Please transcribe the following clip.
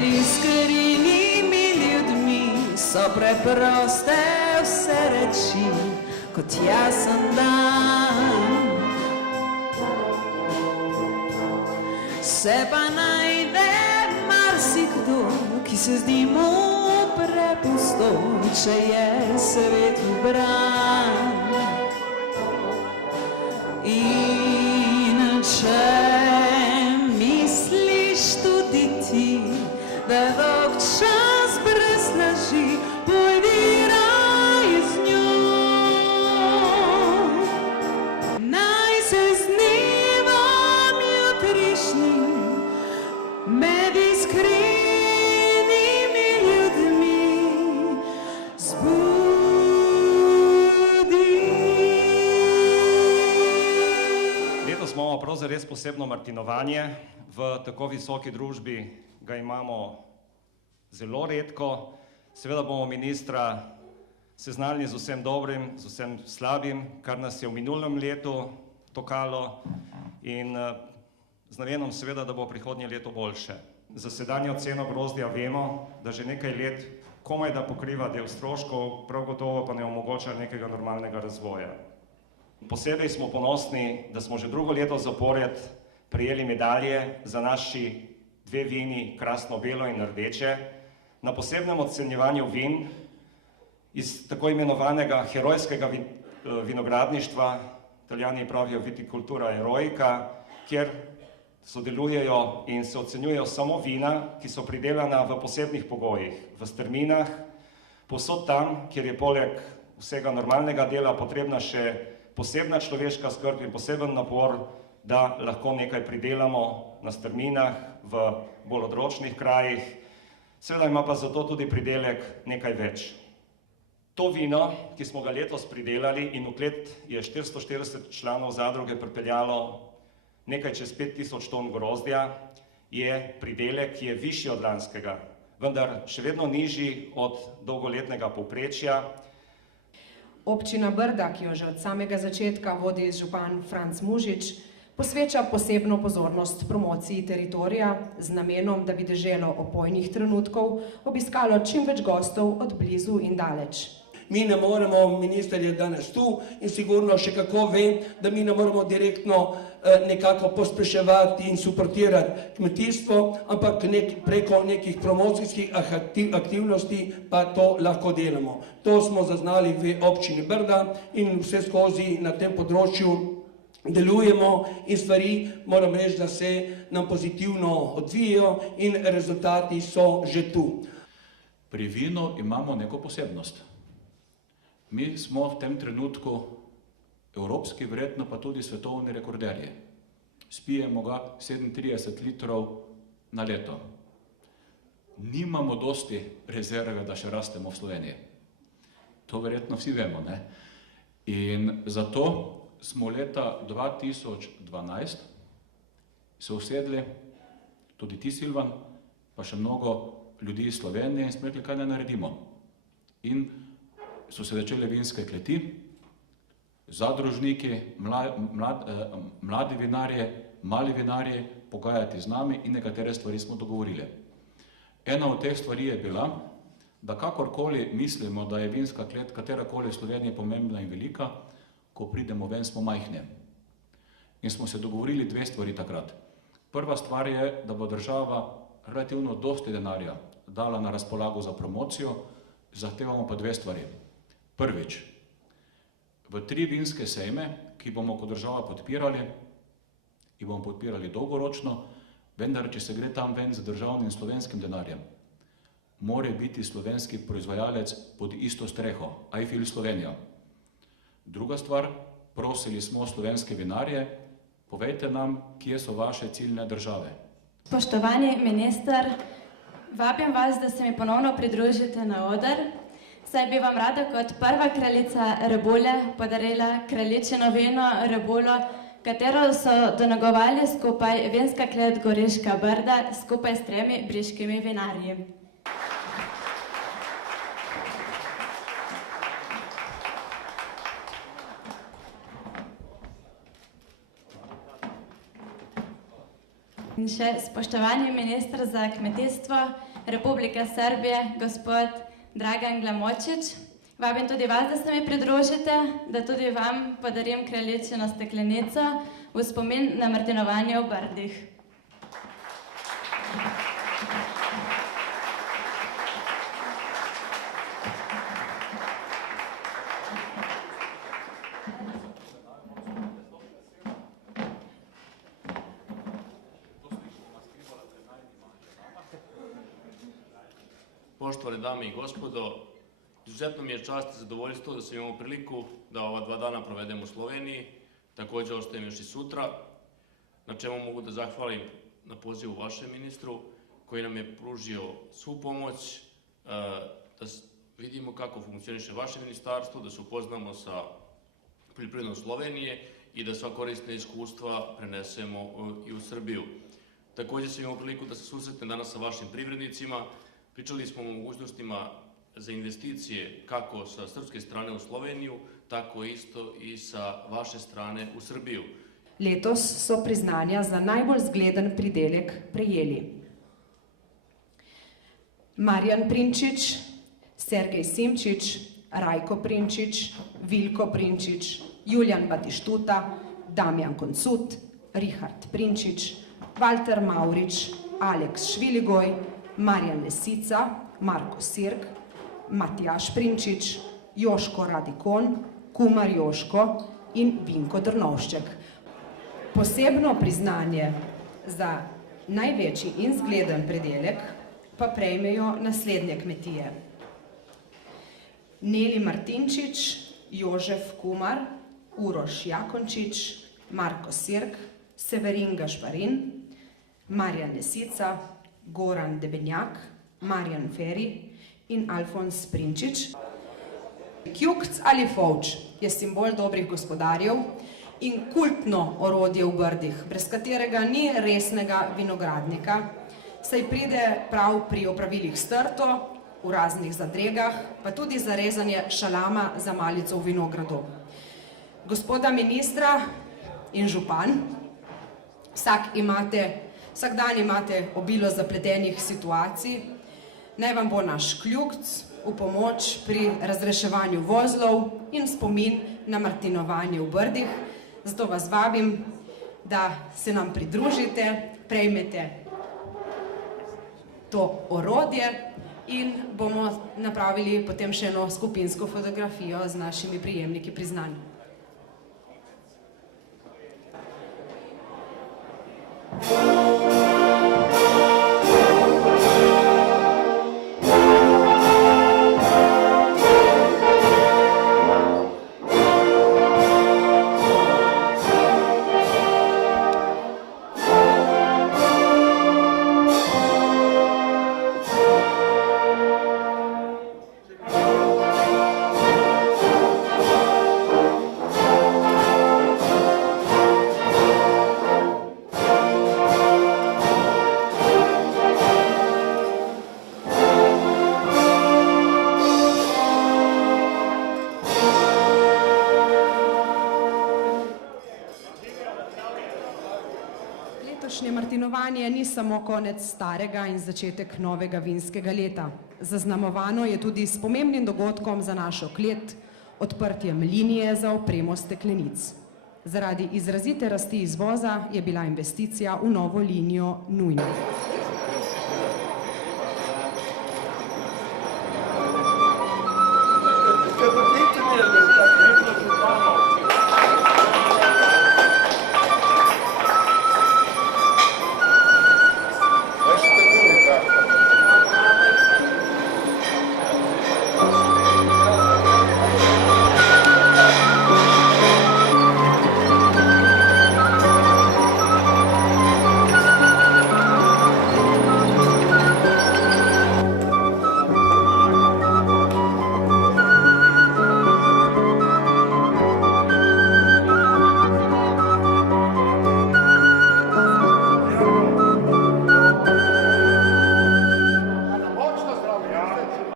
Med iskrenimi ljudmi so preproste vse reči, kot jasen dan. Se pa najde marsikdo, ki se zdi mu prepuston, če je svet ubran. In če misliš tudi ti, da je dolg čas brez laži, pojdi raje z njo. Naj se z dnevom jutrišnjim med iskrenimi ljudmi zbudi. Letos imamo prav zares posebno martinovanje. V tako visoki družbi ga imamo zelo redko. Seveda bomo ministra seznanili z vsem dobrim, z vsem slabim, kar nas je v minulem letu tokalo, in z namenom seveda, da bo prihodnje leto boljše. Za sedanjo ceno grozdja vemo, da že nekaj let komaj da pokriva del stroškov, prav gotovo pa ne omogoča nekega normalnega razvoja. Posebej smo ponosni, da smo že drugo leto zapored prejeli medalje za naši dve vini, krasno belo in rdeče, na posebnem ocenjevanju vin iz tako imenovanega herojskega vinogradništva, Italijani pravijo viticultura heroica, kjer sodelujejo in se ocenjujejo samo vina, ki so pridelana v posebnih pogojih, v strminah, povsod tam, kjer je poleg vsega normalnega dela potrebna še posebna človeška skrb in poseben napor, da lahko nekaj pridelamo na strminah v bolj odročnih krajih. Seveda ima pa zato tudi pridelek nekaj več. To vino, ki smo ga letos pridelali in v klet je 440 članov zadruge pripeljalo nekaj čez 5000 ton grozdja, je pridelek, ki je višji od lanskega, vendar še vedno nižji od dolgoletnega povprečja. Občina Brda, ki jo že od samega začetka vodi župan Franc Mužič, posveča posebno pozornost promociji teritorija z namenom, da bi deželo opojnih trenutkov obiskalo čim več gostov od blizu in daleč. Mi ne moremo, minister je danes tu in sigurno še kako ve, da mi ne moremo direktno nekako pospeševati in suportirati kmetijstvo, ampak preko nekih promocijskih aktivnosti pa to lahko delamo. To smo zaznali v občini Brda in vse skozi na tem področju delujemo in stvari, moram reči, da se nam pozitivno odvijajo in rezultati so že tu. Pri vinu imamo neko posebnost. Mi smo v tem trenutku evropski, verjetno pa tudi svetovni rekorderji. Spijemo ga 37 litrov na leto. Nimamo dosti rezerve, da še rastemo v Sloveniji. To verjetno vsi vemo, ne? In zato smo leta 2012 se usedli, tudi ti, Silvan, pa še mnogo ljudi iz Slovenije, in smo rekli, kaj ne naredimo. In so se začele vinske kleti, zadružniki, mladi vinarji, mali vinarji pogajati z nami in nekatere stvari smo dogovorili. Ena od teh stvari je bila, da kakorkoli mislimo, da je vinska klet katerakoli v Sloveniji pomembna in velika, ko pridemo ven, smo majhni. In smo se dogovorili dve stvari takrat. Prva stvar je, da bo država relativno dosti denarja dala na razpolago za promocijo, zahtevamo pa dve stvari. Prvič, v 3 vinske sejme, ki bomo kot država podpirali, in bomo podpirali dolgoročno, vendar, če se gre tam ven z državnim slovenskim denarjem, mora biti slovenski proizvajalec pod isto streho, IFIL Slovenija. Druga stvar, prosili smo slovenske vinarje, povejte nam, kje so vaše ciljne države. Spoštovani minister, vabim vas, da se mi ponovno pridružite na oder, saj bi vam rada kot prva kraljica Rebule podarila kraljičino vino Rebulo, katero so donegovali skupaj vinska klet Goriška Brda skupaj s 3 briškimi vinarji. In še spoštovani minister za kmetijstvo Republike Srbije, gospod Dragan Glamočič. Vabim tudi vas, da se mi pridružite, da tudi vam podarim kraljičino steklenico v spomin na martinovanje v Brdih. Poštovane dame i gospodo, izuzetno mi je čast i zadovoljstvo da sam imao priliku da ova 2 dana provedem u Sloveniji, također ostajem još i sutra, na čemu mogu da zahvalim na pozivu vašem ministru koji nam je pružio svu pomoć, da vidimo kako funkcioniše vaše ministarstvo, da se upoznamo sa poljoprivredom Slovenije i da sva korisna iskustva prenesemo i u Srbiju. Također sam imao priliku da se susretnem danas sa vašim privrednicima. Pričali smo o mogućnostima za investicije kako sa srpske strane u Sloveniju, tako isto i sa vaše strane v Srbiju. Letos so priznanja za najbolj zgleden pridelek prejeli Marjan Prinčič, Sergej Simčič, Rajko Prinčič, Vilko Prinčič, Julijan Batištuta, Damjan Koncut, Richard Prinčič, Valter Maurič, Aleks Šviligoj, Marjan Lesica, Marko Sirk, Matjaž Prinčič, Joško Radikon, Kumar Joško in Vinko Drnovšček. Posebno priznanje za največji in zgleden pridelek pa prejmejo naslednje kmetije. Neli Martinčič, Jožef Kumar, Uroš Jakončič, Marko Sirk, Severin Gašparin, Marjan Lesica, Goran Debenjak, Marjan Feri in Alfons Prinčič. Kjukc ali fovč je simbol dobrih gospodarjev in kultno orodje v Brdih, brez katerega ni resnega vinogradnika, saj pride prav pri opravilih strto, v raznih zadregah, pa tudi za rezanje šalama za malico v vinogradu. Gospoda ministra in župan, vsak dan imate obilo zapletenih situacij, naj vam bo naš kljukc v pomoč pri razreševanju vozlov in spomin na martinovanje v Brdih. Zato vas vabim, da se nam pridružite, prejmete to orodje in bomo napravili potem še eno skupinsko fotografijo z našimi prejemniki priznanj. Letošnje martinovanje ni samo konec starega in začetek novega vinskega leta. Zaznamovano je tudi s pomembnim dogodkom za našo klet, odprtjem linije za opremo steklenic. Zaradi izrazite rasti izvoza je bila investicija v novo linijo nujna.